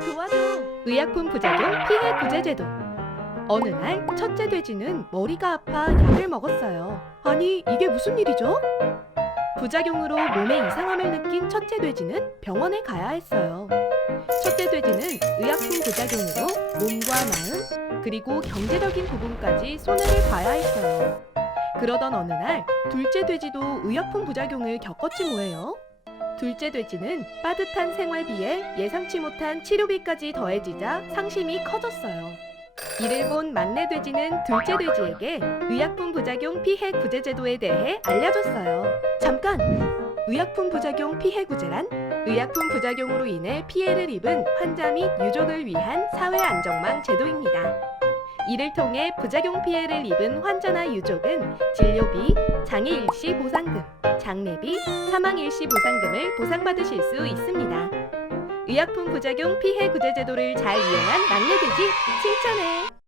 도와줘. 의약품 부작용 피해 구제 제도. 어느 날 첫째 돼지는 머리가 아파 약을 먹었어요. 아니 이게 무슨 일이죠? 부작용으로 몸에 이상함을 느낀 첫째 돼지는 병원에 가야 했어요. 첫째 돼지는 의약품 부작용으로 몸과 마음 그리고 경제적인 부분까지 손해를 봐야 했어요. 그러던 어느 날 둘째 돼지도 의약품 부작용을 겪었지 뭐예요. 둘째 돼지는 빠듯한 생활비에 예상치 못한 치료비까지 더해지자 상심이 커졌어요. 이를 본 막내 돼지는 둘째 돼지에게 의약품 부작용 피해 구제 제도에 대해 알려줬어요. 잠깐! 의약품 부작용 피해 구제란 의약품 부작용으로 인해 피해를 입은 환자 및 유족을 위한 사회 안정망 제도입니다. 이를 통해 부작용 피해를 입은 환자나 유족은 진료비, 장애 일시 보상금, 장례비, 사망 일시 보상금을 보상받으실 수 있습니다. 의약품 부작용 피해 구제 제도를 잘 이용한 막내 돼지 칭찬해.